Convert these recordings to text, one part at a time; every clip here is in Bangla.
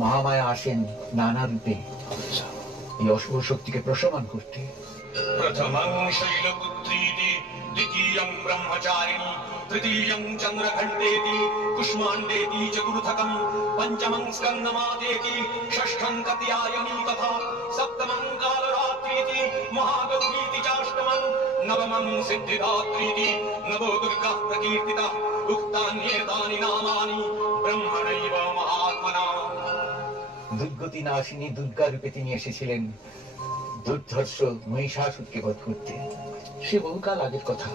মহামায়া আসেন নানা রূপে এই অশুভ শক্তিকে প্রশমন করতে। প্রথমং শৈলপুত্রীতি, দ্বিতীয়ং ব্রহ্মচারিণী, তৃতীয়ং চন্দ্রখণ্ডেতি, কুষ্মাণ্ডেতি চতুর্থকং, পঞ্চমং স্কন্দমাদেতি, ষষ্ঠং কাত্যায়নী তথা, সপ্তমং কালরাত্রিতি, মহাগৌরীতি চাষ্টমং, নবমং সিদ্ধিদাত্রিতি, নবো দুর্গা প্রকীর্তিতা। উক্তান্যেতানি নামানি ব্রহ্মণৈব মহাত্মনা। দুর্গতি নাশিনী দুর্গা রূপে তিনি এসেছিলেন দুর্ধর্ষ মহিষাসুরকে বধ করতে। সে বহুকাল আগের কথা।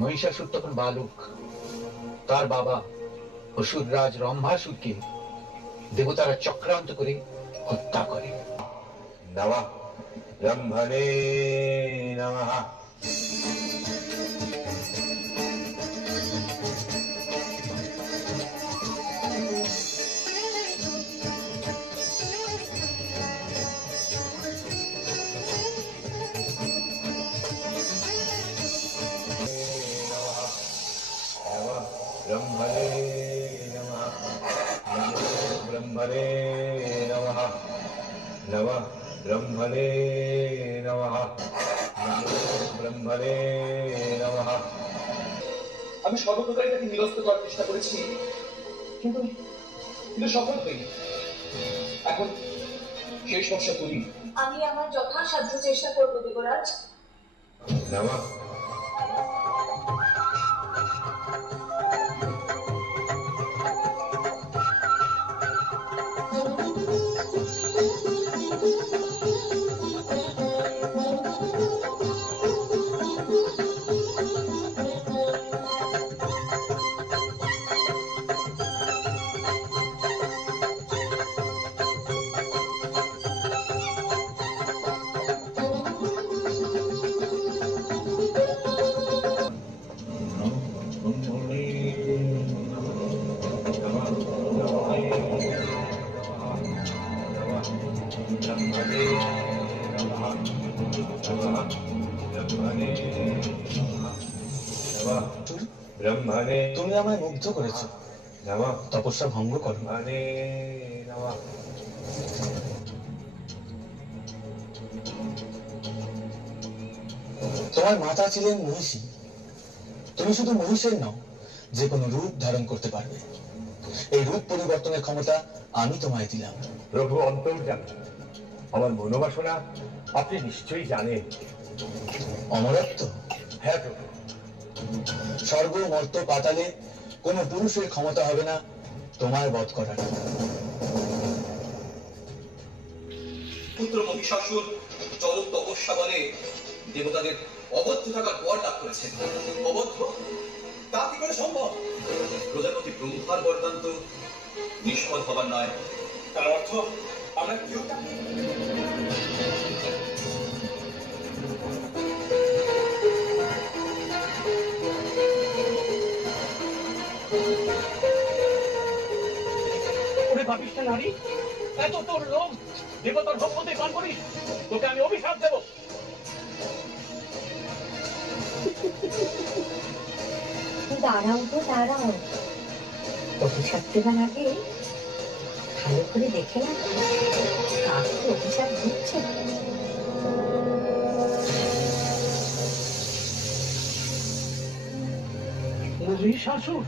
মহিষাসুর তখন বালক। তার বাবা অসুররাজ রম্ভাসুরকে দেবতারা চক্রান্ত করে হত্যা করে। নমঃ ব্রহ্মণে নমঃ। ব্রহ্মণে নমঃ। ব্রহ্মণে নমঃ। নমঃ ব্রহ্মণে নমঃ। ব্রহ্মণে নমঃ। আমি সর্বপ্রকারে তাকে নিরস্ত করার চেষ্টা করেছি, কিন্তু সফল হইনি। এখন সেই সমস্যা করি। আমি আমার যথাসাধ্য চেষ্টা করবো দেবরাজ। নমঃ। ব্রহ্মণে তুমি আমায় মুগ্ধ করেছো। নমঃ। তপস্যা ভঙ্গ করো। ব্রহ্মণে নমঃ। তোমার মাতা ছিলেন মহিষী। তুমি শুধু মহিষের নও, যে কোনো রূপ ধারণ করতে পারবে। এই রূপ পরিবর্তনের ক্ষমতা আমি তোমায় দিলাম। প্রভু অন্তর্যামী, আমার মনোবাসনা আপনি নিশ্চয়ই জানেন। অমরত্ব? হ্যাঁ প্রভু। স্বর্গ মর্ত পাতালে কোন পুরুষের ক্ষমতা হবে না তোমায় বধ করার। পুত্র মহিষাসুর চরম তপস্যা বলে দেবতাদের অবদ্ধ থাকার পর ডাক করেছেন। অবদ্ধ? তা কি করে সম্ভব? প্রজাপতি ব্রহ্মার বরদান্ত নিষ্ফল হবার নয়। তার অর্থ আমরা কেউ ভাবিস না নারী, এত তোর লোক দেবতার ভক্ততে গান করিস, তোকে আমি অভিশাপ দেব। দাঁড়াও তো দাঁড়াও, অভিশাপ দেবার আগে ভালো করে দেখে না কাকে অভিশাপ দিচ্ছে। মহিষাসুর?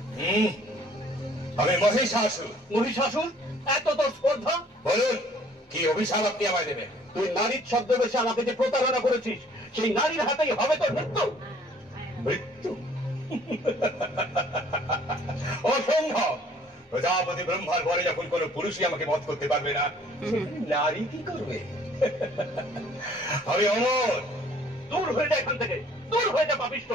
আমি মহিষাসুর। মহিষাসুর, এত তোর স্পর্ধা? বলুন, কি অভিশাপ আপনি আমায় দেবেন? তুই নারীর ছদ্মবেশে আমাকে যে প্রতারণা করেছিস, সেই নারীর হাতেই হবে তোর মৃত্যু। মৃত্যু? অসম্ভব। প্রজাপতি ব্রহ্মার পরে যখন কোন পুরুষই আমাকে বধ করতে পারবে না, নারী কি করবে? আমি অমর। দূর হয়ে যা এখান থেকে, দূর হয়ে যা পাপিষ্ঠ।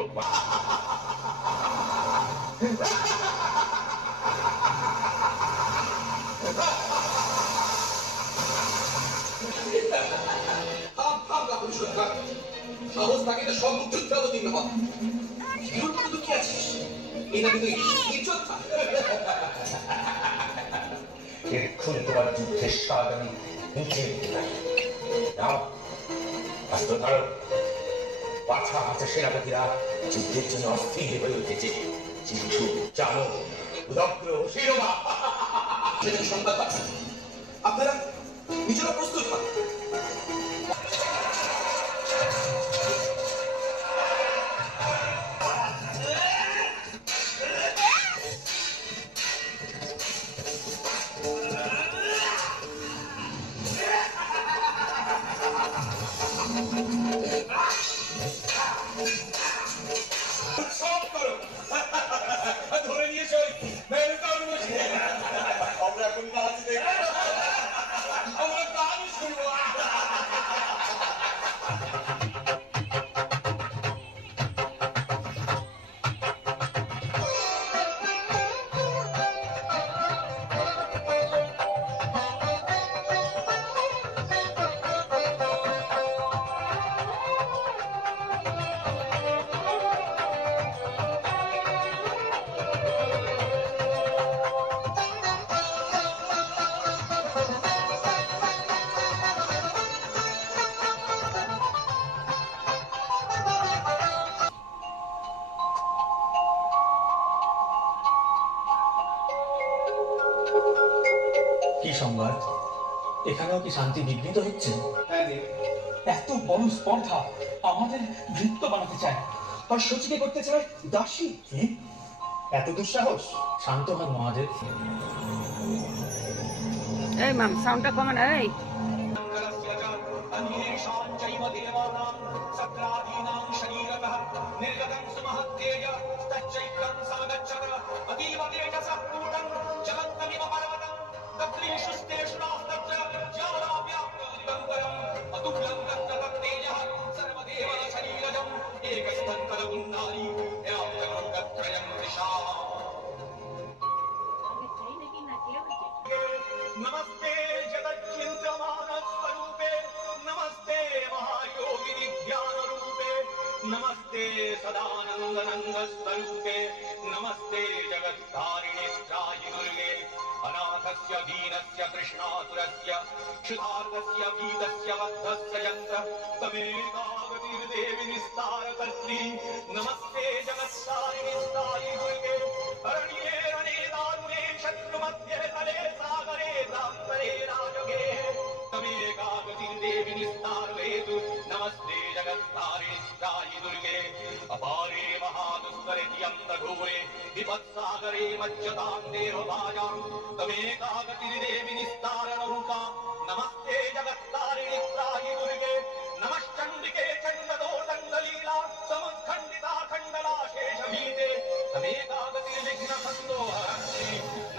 সাহস থাকে না সব যুদ্ধে অবতীর্ণ হন। দুঃখী আছিস, এটা কিন্তু যোদ্ধা। এক্ষুনি তোমার যুদ্ধের স্বাদ আমি মুখে নাও। অস্ত্র ধরো। পাছা হাতে সেনাপতিরা যুদ্ধের জন্য অস্থির হয়ে উঠেছে। চিঠু, চামক, উদগ্র, শিরোমা সংবাদ পাঠান। আপনার নিজেরা প্রস্তুত থাক। সব করো ধরে নিয়েছ আমরা এখন নাচ দেখব, আমরা গান শুনবো। কি সংবাদ? এখানেও কি শান্তি বিঘ্নিত হচ্ছে? হ্যাঁ দেব, এত বড় স্পর্ধা আমাদের নৃত্য বানাতে চায় আর সচিকে করতে চায় দাসী। কি? এত দুঃসাহস! শান্ত হন মহাদেব। এই মাম সাউন্ডটা কমান। এই नमस्ते जगच्चिंत्यमान स्वरूपे, नमस्ते महायोगिनि ज्ञान रूपे, नमस्ते सदानंद नंद स्वरूपे, नमस्ते जगत्तारिणे त्रायि दुर्गे, अनाथस्य दीनस्य कृष्णातुरस्य क्षुधार्तस्य पीतस्य बद्धस्य यन्त्र तमेकागतिर्देवि निस्तारकर्त्री, नमस्ते जगत्तारिणे त्रायि दुर्गे, अरण्ये रणे दारुणे शत्रुमध्ये तले सागरे ताम्बरे राजगे, तमेकागतिर्देवि निस्तारवेतु, नमस्ते जगत्तारिणे त्रायि दुर्गे, अपारे महादुस्तरे तियन्दघोरे विपत्सागरे मज्जतां देवभाजां, तमेकागतिर्देवि निस्तारणरूपा, नमस्ते जगत्तारिणे त्रायि दुर्गे, नमश्चण्डिके चण्डदोदण्डलीला समुत्खण्डिता खण्डलाशेषभीते, तमेकागतिर्विघ्नसन्दोहरन्ति,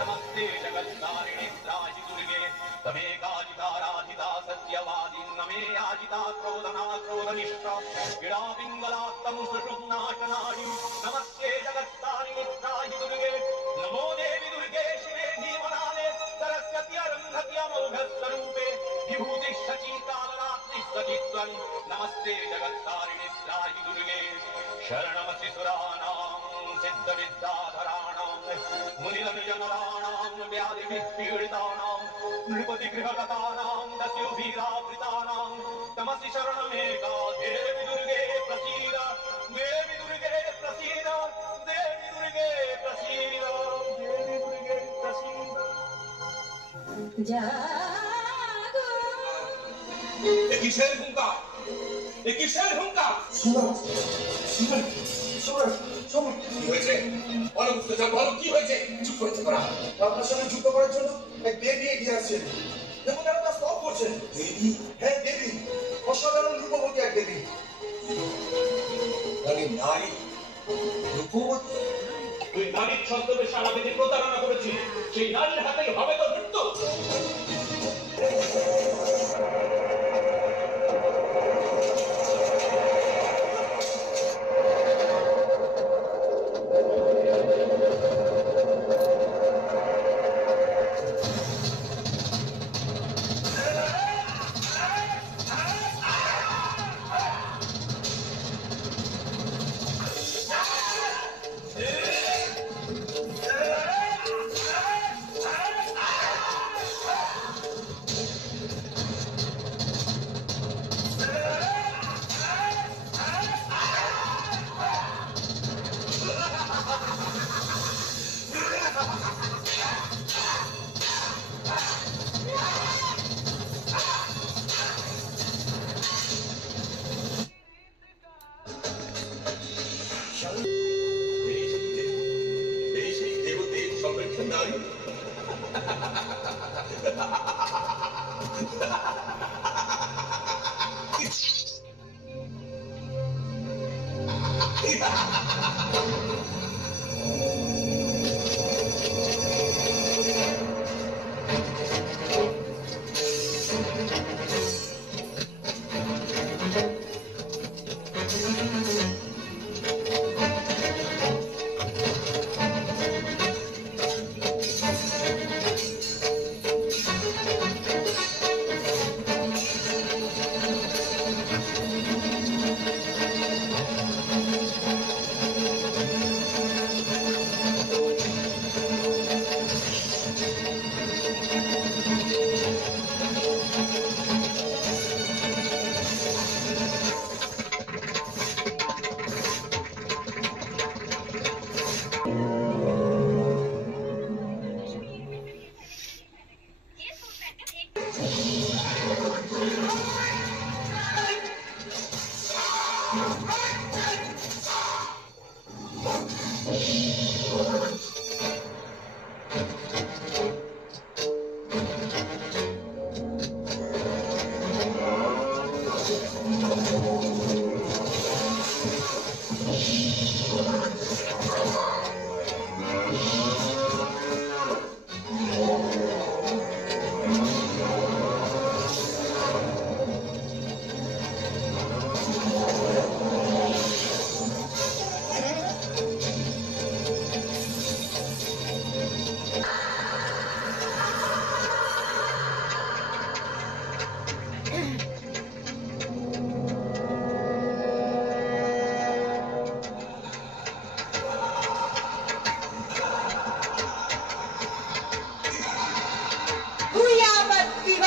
नमस्ते जगत्तारिणे त्रायि दुर्गे, तमेकाजिताराधिता सत्यवादी, नमे याजिता क्रोधना क्रोधनिष्ठा, विडापिङ्गलात्तं सुषुम्नाशनायि, नमस्ते जगत्तारिणे त्रायि दुर्गे, नमो देवि दुर्गे शिवे धीमनाले, सरस्वती अरुन्धति अमोघस्वरूपे, विभूतिः शचीकालरात्रिः सचित्वम्, नमस्ते जगत्तारिणे त्रायि दुर्गे, शरणमसि सुराणां सिद्धविद्याधराणां, मुनिजनराणां व्याधिभिः पीडितानां, नृपतिगृहगतानां दस्युभिरावृतानां, तमसि शरणमेका देवि दुर्गे प्रसीद, देवि दुर्गे प्रसीद, देवि दुर्गे प्रसीद, देवि दुर्गे प्रसीद। জাগো এ কিসের হুঙ্কার? এ কিসের হুঙ্কার? কি হয়েছে? বলো গুপ্তচর, বলো কি হয়েছে? চুপ করে থেকো না। আপনার সঙ্গে যুদ্ধ করার জন্য এক দেবী এগিয়ে আসছে। দেখুন তারা তা স্তব করছে। দেবী? হ্যাঁ দেবী, অসাধারণ রূপবতী এক দেবী। নারী নারী রূপবতী? তুই নারীর ছদ্মবেশে আমাদেরকে প্রতারণা করেছিস, সেই নারীর হাতেই হবে তো মৃত্যু।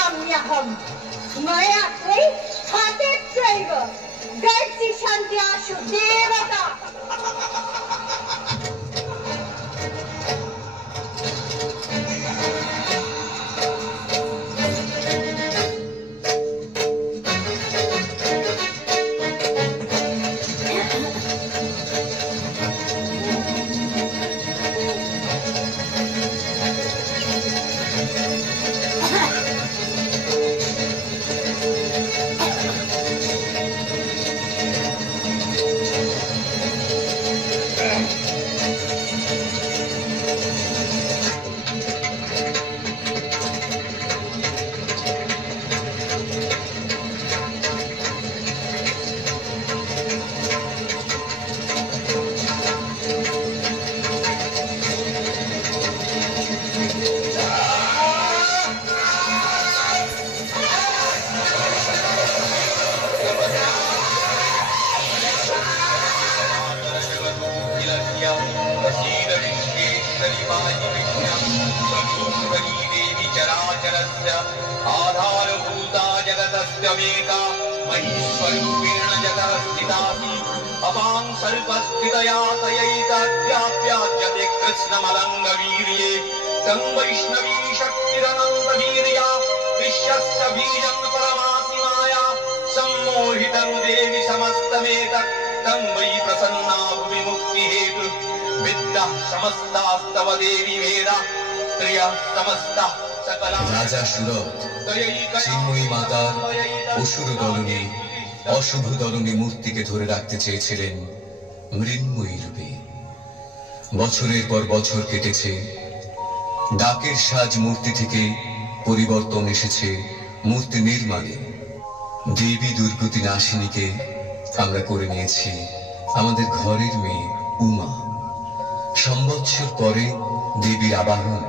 काम्यहम् मया त्वयि हतेत्यैव दर्शिषन्त्याशु देवता आधारभूता जगतस्यमेका महीश्वरूपेण जगतः स्थितासि अपां सर्पस्थितया तयैतद्व्याप्याज्यते कृष्णमलङ्गवीर्ये तं वैष्णवी शक्तिरनन्तवीर्या विश्वस्य बीजं परमासि माया सम्मोहितं देवि समस्तमेतत् तं वै प्रसन्ना भुवि मुक्तिहेतु विद्याः समस्तास्तव देवी वेदा स्त्रियः समस्ताः রাজা সুরত চিন্ময়ী মাতার অসুর দলনী অশুভ দলনী মূর্তিকে ধরে রাখতে চেয়েছিলেন মৃন্ময়ী রূপে। বছরের পর বছর কেটেছে, ডাকের সাজ মূর্তি থেকে পরিবর্তন এসেছে মূর্তি নির্মাণে। দেবী দুর্গতি নাশিনীকে আমরা করে নিয়েছি আমাদের ঘরের মেয়ে উমা। সম্বৎসর পরে দেবীর আবাহন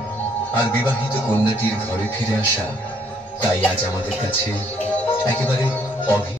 আর বিবাহিত কন্যাটির ঘরে ফিরে আসা, তাই আজ আমাদের কাছে একেবারে